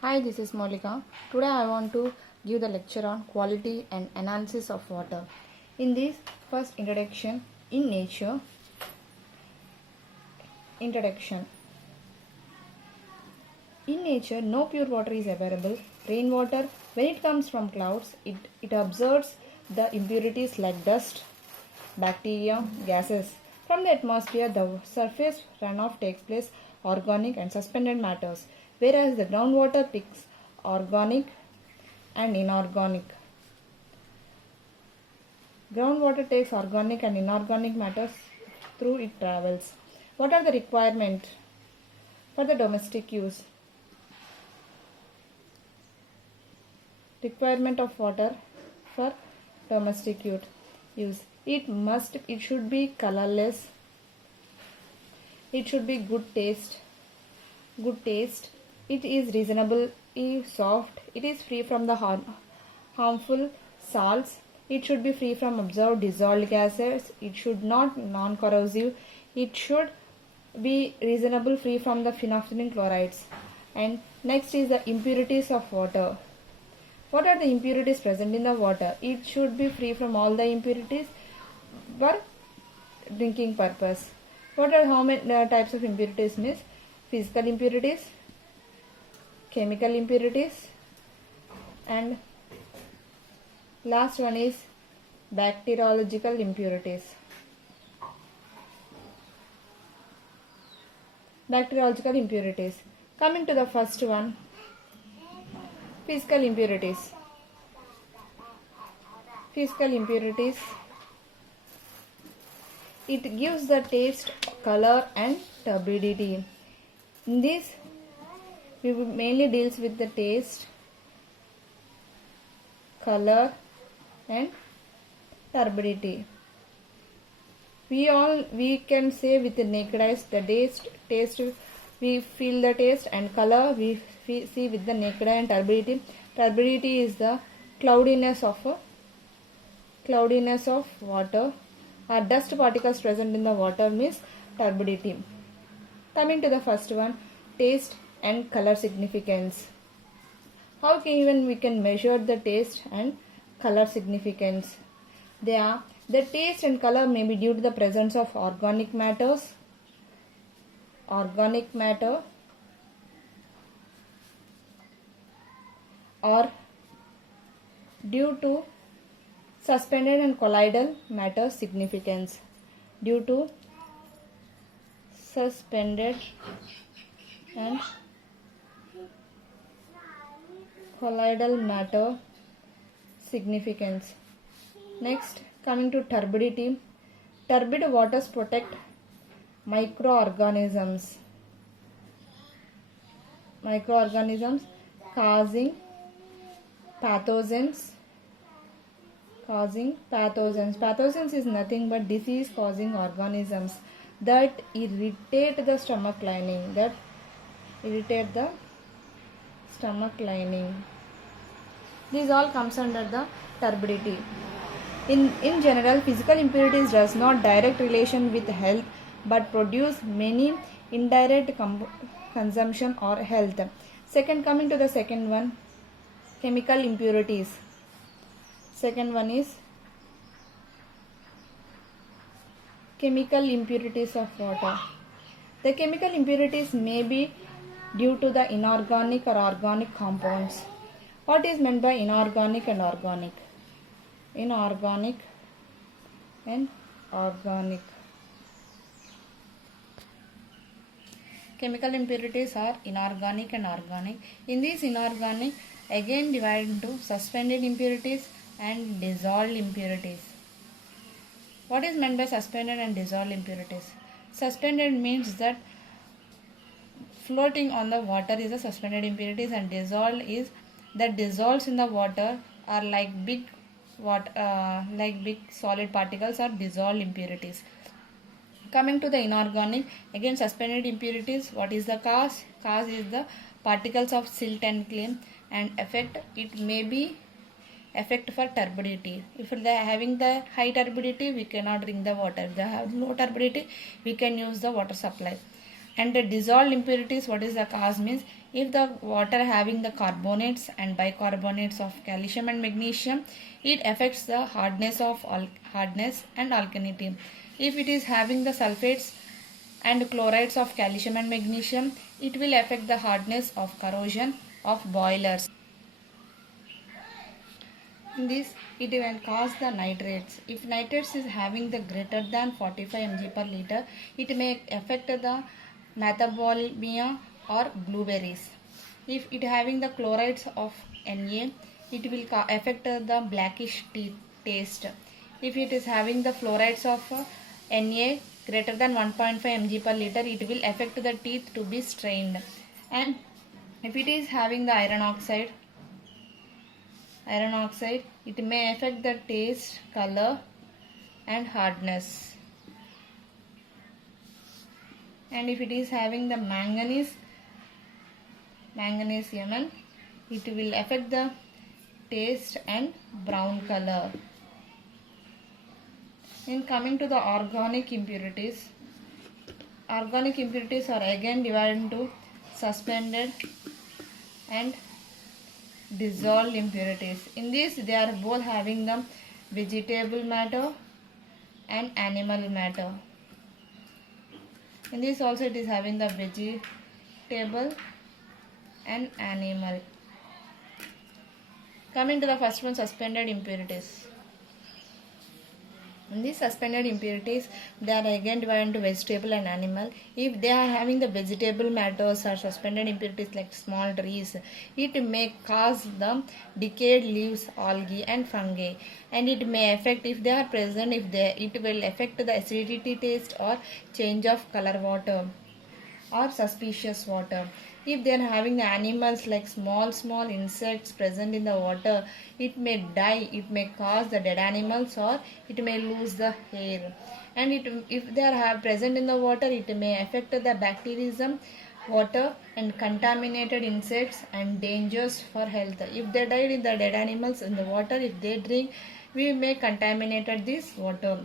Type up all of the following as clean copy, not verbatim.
Hi, this is Molika. Today I want to give the lecture on quality and analysis of water. In this first introduction, in nature, introduction. In nature, no pure water is available. Rainwater, when it comes from clouds, it absorbs the impurities like dust, bacteria, gases. From the atmosphere, the surface runoff takes place organic and suspended matters, whereas the groundwater picks organic and inorganic. Groundwater takes organic and inorganic matters through it travels. What are the requirements for the domestic use? Requirement of water for domestic use. It should be colorless. It should be good taste. It is reasonably soft. It is free from the harmful salts. It should be free from absorbed dissolved gases. It should not non-corrosive. It should be reasonable free from the phenolphthalein chlorides. And next is the impurities of water. What are the impurities present in the water? It should be free from all the impurities for drinking purpose. What are how many types of impurities means? Physical impurities, chemical impurities, and last one is bacteriological impurities. Bacteriological impurities. Coming to the first one, physical impurities. Physical impurities. It gives the taste, color, and turbidity. In this, we mainly deals with the taste, color, and turbidity. We can say with the naked eyes the taste we feel the taste, and color we see with the naked eye, and turbidity. Turbidity is the cloudiness of water, or dust particles present in the water means turbidity. Coming to the first one, taste and color significance. How can we can measure the taste and color significance? The taste and color may be due to the presence of organic matter, or due to suspended and colloidal matter significance. Due to suspended and colloidal matter significance. Next, coming to turbidity. Turbid waters protect microorganisms causing pathogens. Pathogens is nothing but disease causing organisms that irritate the stomach lining. These all comes under the turbidity. In general, physical impurities does not direct relation with health but produce many indirect consumption or health. Coming to the second one, chemical impurities. Second one is chemical impurities of water. The chemical impurities may be due to the inorganic or organic compounds. What is meant by inorganic and organic? Inorganic and organic. Chemical impurities are inorganic and organic. In these inorganic, again divided into suspended impurities and dissolved impurities. What is meant by suspended and dissolved impurities? Suspended means that floating on the water is a suspended impurities, and dissolved is that dissolves in the water are like big solid particles are dissolved impurities. Coming to the inorganic, again suspended impurities. What is the cause? Cause is the particles of silt and clay, and effect it may be effect for turbidity. If they are having the high turbidity, we cannot drink the water. If they have low turbidity, we can use the water supply. And the dissolved impurities, what is the cause means? If the water having the carbonates and bicarbonates of calcium and magnesium, it affects the hardness and alkalinity. If it is having the sulfates and chlorides of calcium and magnesium, it will affect the hardness of corrosion of boilers. In this, it will cause the nitrates. If nitrates is having the greater than 45 mg per liter, it may affect the metabolism or blueberries. If it having the chlorides of Na, it will affect the blackish taste. If it is having the fluorides of Na greater than 1.5 mg per liter, it will affect the teeth to be strained. And if it is having the iron oxide, it may affect the taste, color and hardness. And if it is having the magnesium, it will affect the taste and brown color. In coming to the organic impurities are again divided into suspended and dissolved impurities. In this, they are both having the vegetable matter and animal matter. In this also it is having the vegetable and animal. Coming to the first one, suspended impurities. In these suspended impurities, they are again divided into vegetable and animal. If they are having the vegetable matters or suspended impurities like small trees, it may cause the decayed leaves, algae and fungi, and it may affect, if they are present, it will affect the acidity taste or change of color water or suspicious water. If they are having the animals like small insects present in the water, it may die, it may cause the dead animals or it may lose the hair. And if they are present in the water, it may affect the bacterium, water and contaminated insects and dangers for health. If they died in the dead animals in the water, if they drink, we may contaminated this water.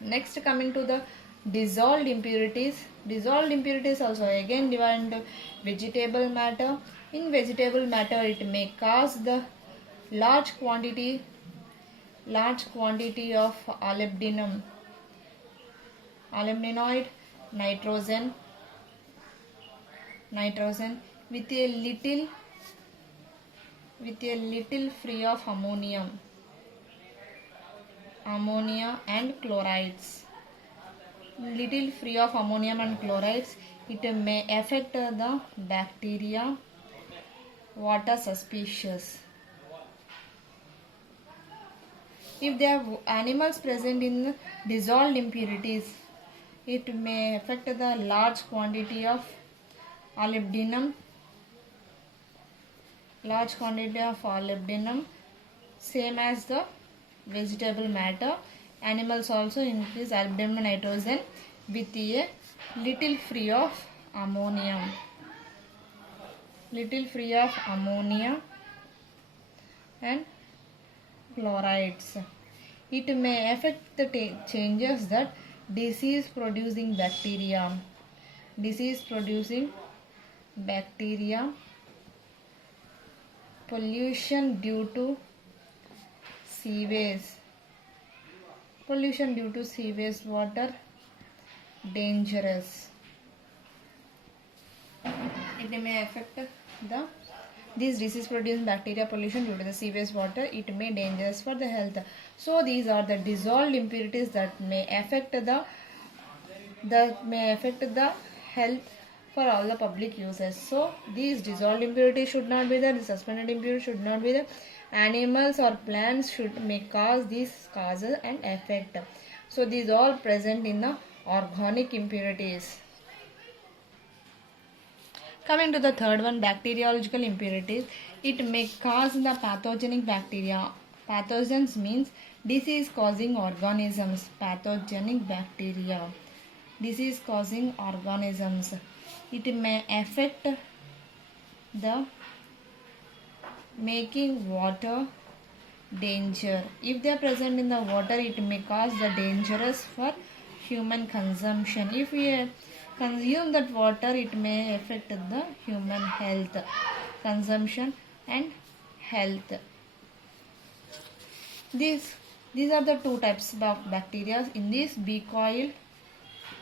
Next, coming to the dissolved impurities. Dissolved impurities also again divided into vegetable matter. In vegetable matter, it may cause the large quantity of aluminide, nitrogen with a little free of ammonia and chlorides. Little free of ammonium and chlorides, it may affect the bacteria, water suspicious. If there are animals present in dissolved impurities, it may affect the large quantity of molybdenum, same as the vegetable matter. Animals also increase aluminum and nitrogen with a little free of ammonia and chlorides. It may affect the changes that disease producing bacteria, pollution due to sewage water dangerous. It may affect these disease producing bacteria, pollution due to the sewage water, it may dangerous for the health. So these are the dissolved impurities that may affect the health for all the public users. So these dissolved impurities should not be there, the suspended impurities should not be there. Animals or plants may cause these causes and effect. So these all present in the organic impurities. Coming to the third one, bacteriological impurities. It may cause the pathogenic bacteria. Pathogens means disease causing organisms. Pathogenic bacteria, disease causing organisms. It may affect the making water danger. If they are present in the water, it may cause the dangerous for human consumption. If consume that water, it may affect the human health, consumption and health. These are the two types of bacteria in this: B. coli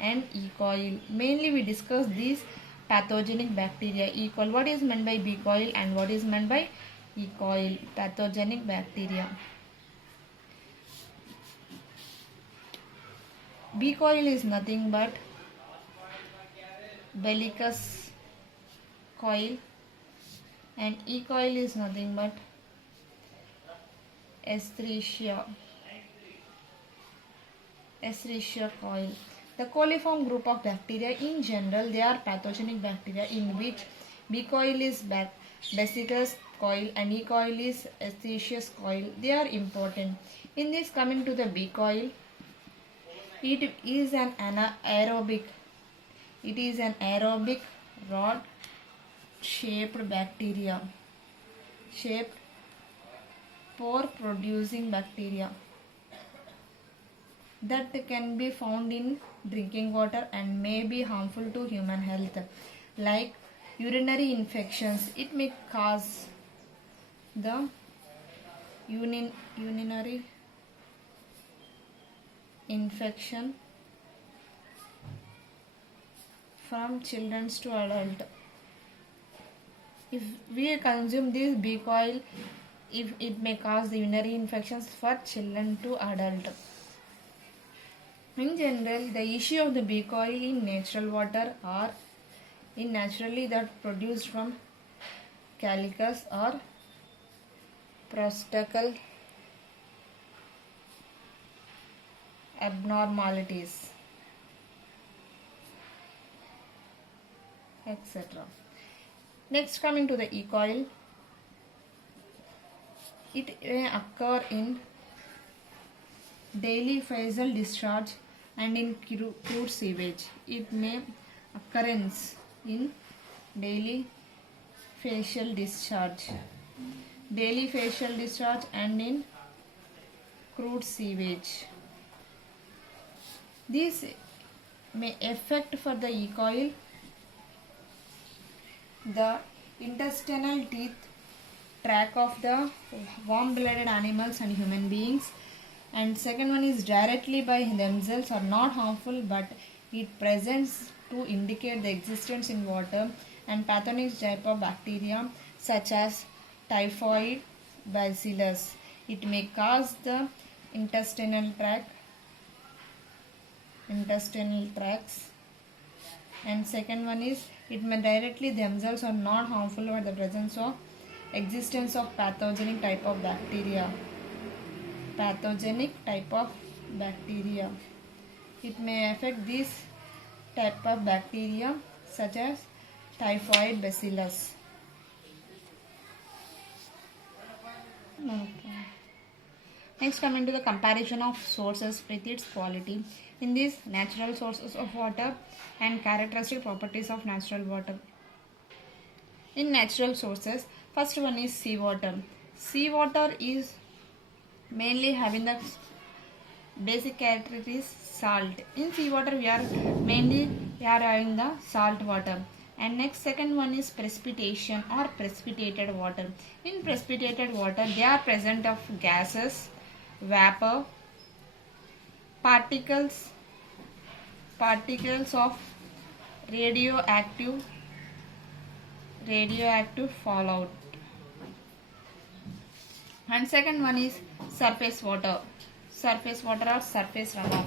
and E. coli. Mainly we discuss these pathogenic bacteria. E. coli. What is meant by B. coli and what is meant by E. coli? Pathogenic bacteria. B. coli is nothing but Bellicus coil, and E. coli is nothing but Escherichia coil. The coliform group of bacteria in general, they are pathogenic bacteria in which B. coli is Bacillus coil and E. coli is Escherichia coil. They are important. In this, coming to the B. coli, it is an anaerobic. It is an aerobic rod-shaped bacteria, shaped pore producing bacteria that can be found in drinking water and may be harmful to human health, like urinary infections. It may cause the urinary infection from children to adult. If we consume this B. coli, if it may cause the urinary infections for children to adult. In general, the issue of the B. coli in natural water or in naturally that produced from calicus or prostacal abnormalities, etc. Next, coming to the E. coli, it may occur in daily facial discharge and in crude sewage. It may occurrence in daily facial discharge and in crude sewage. These may affect for the E. coli the intestinal tract of the warm-blooded animals and human beings. And second one is directly by themselves are not harmful, but it presents to indicate the existence in water and pathogenic type of bacteria such as typhoid bacillus. It may cause the intestinal tracts. And second one is it may directly themselves are not harmful, but the presence of existence of pathogenic type of bacteria. It may affect this type of bacteria such as typhoid bacillus. Okay. Next, coming to the comparison of sources with its quality. In these, natural sources of water and characteristic properties of natural water. In natural sources, first one is seawater. Seawater is mainly having the basic characteristic salt. In seawater, we are having the salt water. And next, second one is precipitation or precipitated water. In precipitated water, they are present of gases, vapor, particles of radioactive fallout. And second one is surface water or surface runoff.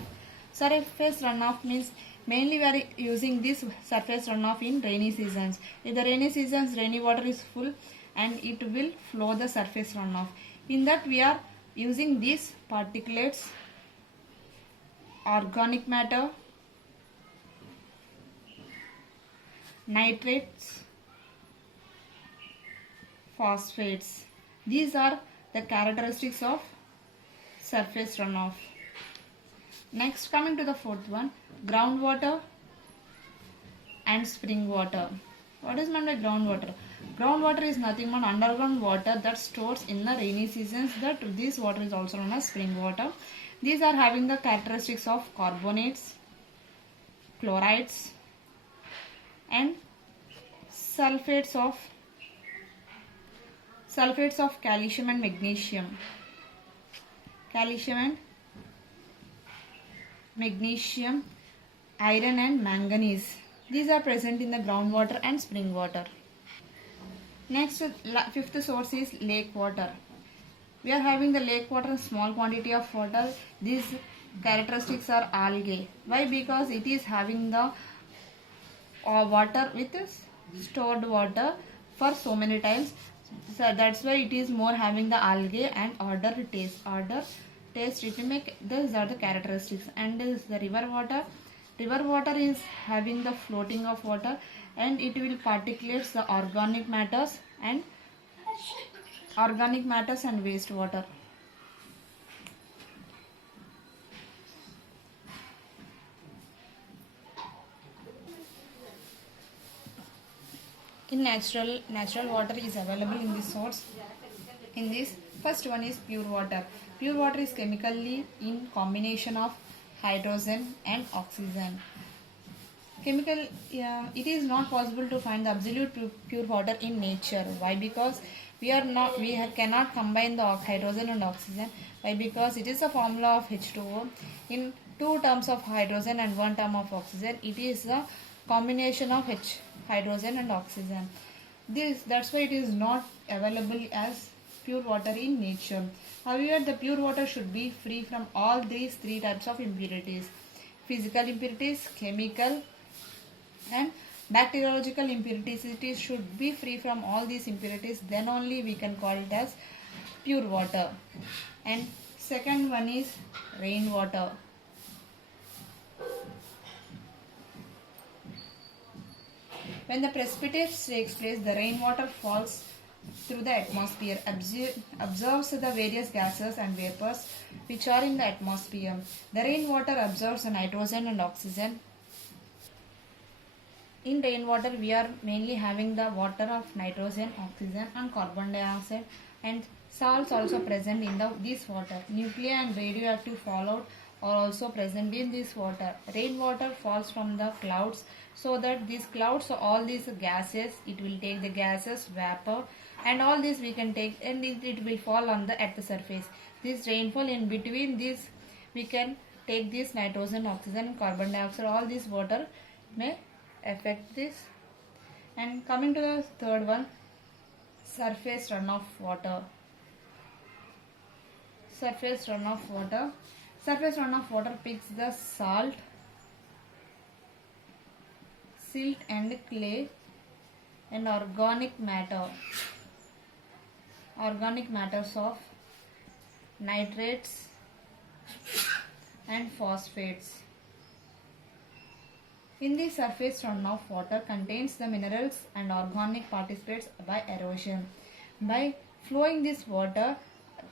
Surface runoff means mainly we are using this surface runoff in rainy seasons. In the rainy seasons, rainy water is full and it will flow the surface runoff. In that we are using these particulates, organic matter, nitrates, phosphates. These are the characteristics of surface runoff. Next, coming to the fourth one, groundwater and spring water. What is meant by groundwater? Groundwater is nothing but underground water that stores in the rainy seasons. That this water is also known as spring water. These are having the characteristics of carbonates, chlorides, and sulfates of calcium and magnesium. Calcium and magnesium, iron and manganese. These are present in the groundwater and spring water. Next, fifth source is lake water. We are having the lake water, small quantity of water. These characteristics are algae. Why? Because it is having the water with stored water for so many times. So that's why it is more having the algae and odor taste. It will make, these are the characteristics. And is the river water. River water is having the floating of water, and it will particulates the organic matters and wastewater. In natural water is available in this source. In this, first one is pure water. Pure water is chemically in combination of hydrogen and oxygen. It is not possible to find the absolute pure water in nature. Why? Because cannot combine the hydrogen and oxygen. Why? Because it is a formula of H2O. In 2 terms of hydrogen and 1 term of oxygen, it is a combination of hydrogen and oxygen. That's why it is not available as pure water in nature. However, the pure water should be free from all these 3 types of impurities: physical impurities, chemical and bacteriological impurities. It should be free from all these impurities, then only we can call it as pure water. And second one is rainwater. When the precipitation takes place, the rainwater falls through the atmosphere, absorbs the various gases and vapors which are in the atmosphere. The rainwater absorbs the nitrogen and oxygen. In rainwater, we are mainly having the water of nitrogen, oxygen and carbon dioxide, and salts also present in this water. Nuclei and radioactive fallout are also present in this water. Rainwater falls from the clouds, so that these clouds, all these gases, it will take the gases, vapor and all this we can take, and it will fall at the surface. This rainfall, in between this we can take this nitrogen, oxygen and carbon dioxide. All this water may affect this. And coming to the third one, surface runoff water. Surface runoff water picks the salt, silt and clay and organic matters of nitrates and phosphates. In the surface runoff water contains the minerals and organic participates by erosion. By flowing this water,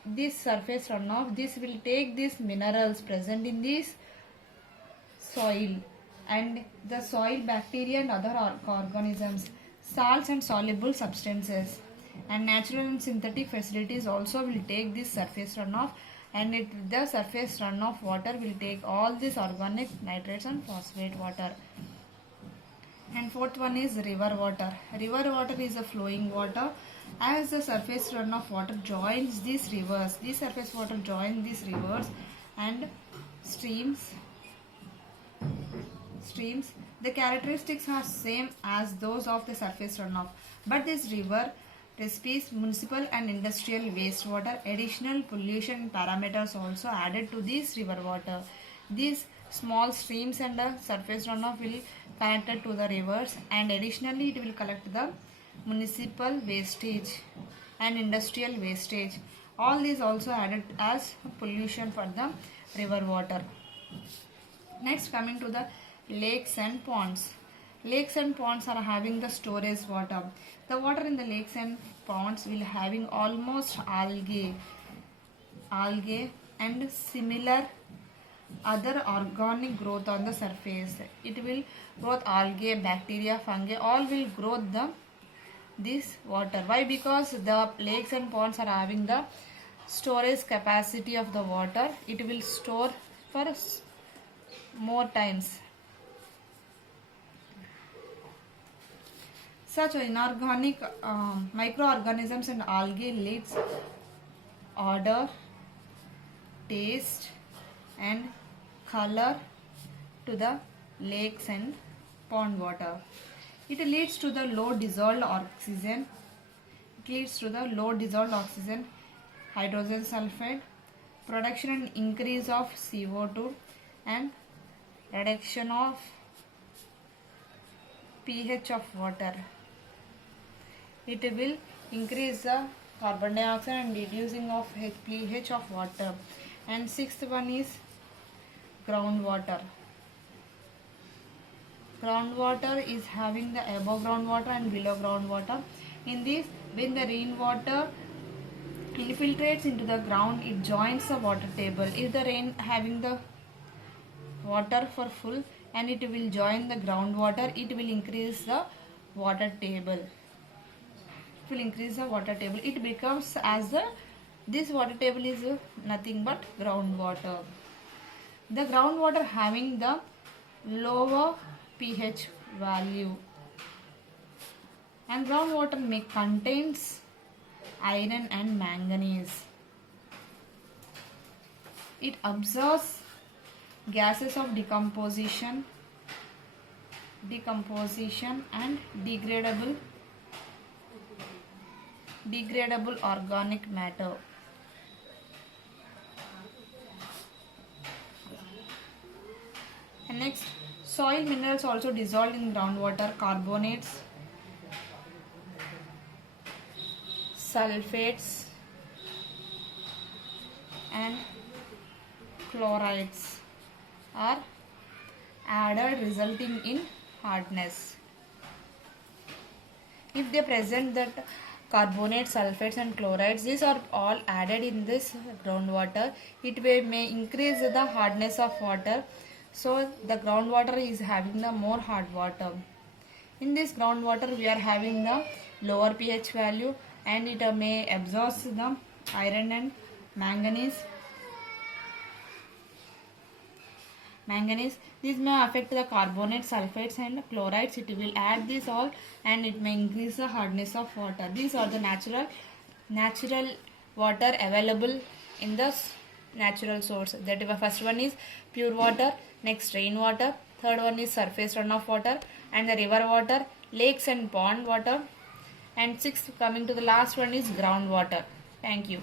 this surface runoff, this will take these minerals present in this soil and the soil, bacteria and other organisms, salts and soluble substances, and natural and synthetic facilities also will take this surface runoff, and the surface runoff water will take all this organic, nitrates and phosphate water. And fourth one is river water. River water is a flowing water. As the surface runoff water joins these rivers, this surface water joins these rivers and streams, the characteristics are same as those of the surface runoff, but this river receives municipal and industrial wastewater. Additional pollution parameters also added to this river water. These small streams and the surface runoff will connected to the rivers, and additionally it will collect the municipal wastage and industrial wastage. All these also added as pollution for the river water. Next, coming to the lakes and ponds. Lakes and ponds are having the storage water. The water in the lakes and ponds will having almost algae and similar other organic growth on the surface. It will growth algae, bacteria, fungi, all will grow this water. Why? Because the lakes and ponds are having the storage capacity of the water. It will store for more times. Such inorganic microorganisms and algae leads odor, taste and color to the lakes and pond water. It leads to the low dissolved oxygen. Hydrogen sulfide, production and increase of CO2 and reduction of pH of water. It will increase the carbon dioxide and reducing of pH of water. And sixth one is groundwater. Groundwater is having the above groundwater and below groundwater. In this, when the rainwater infiltrates into the ground, it joins the water table. If the rain having the water for full and it will join the groundwater, it will increase the water table. It becomes as this water table is nothing but groundwater. The groundwater having the lower pH value, and groundwater may contains iron and manganese. It absorbs gases of decomposition and degradable organic matter. And next, soil minerals also dissolved in groundwater: carbonates, sulfates and chlorides are added, resulting in hardness. If they present that carbonates, sulfates and chlorides, these are all added in this groundwater, it may increase the hardness of water. So the groundwater is having the more hard water. In this groundwater we are having the lower pH value, and it may absorb the iron and manganese. This may affect the carbonates, sulfates and chlorides. It will add this all and it may increase the hardness of water. These are the natural water available in the natural source. That first one is pure water, next rainwater, third one is surface runoff water and the river water, lakes and pond water, and sixth, coming to the last one, is groundwater. Thank you.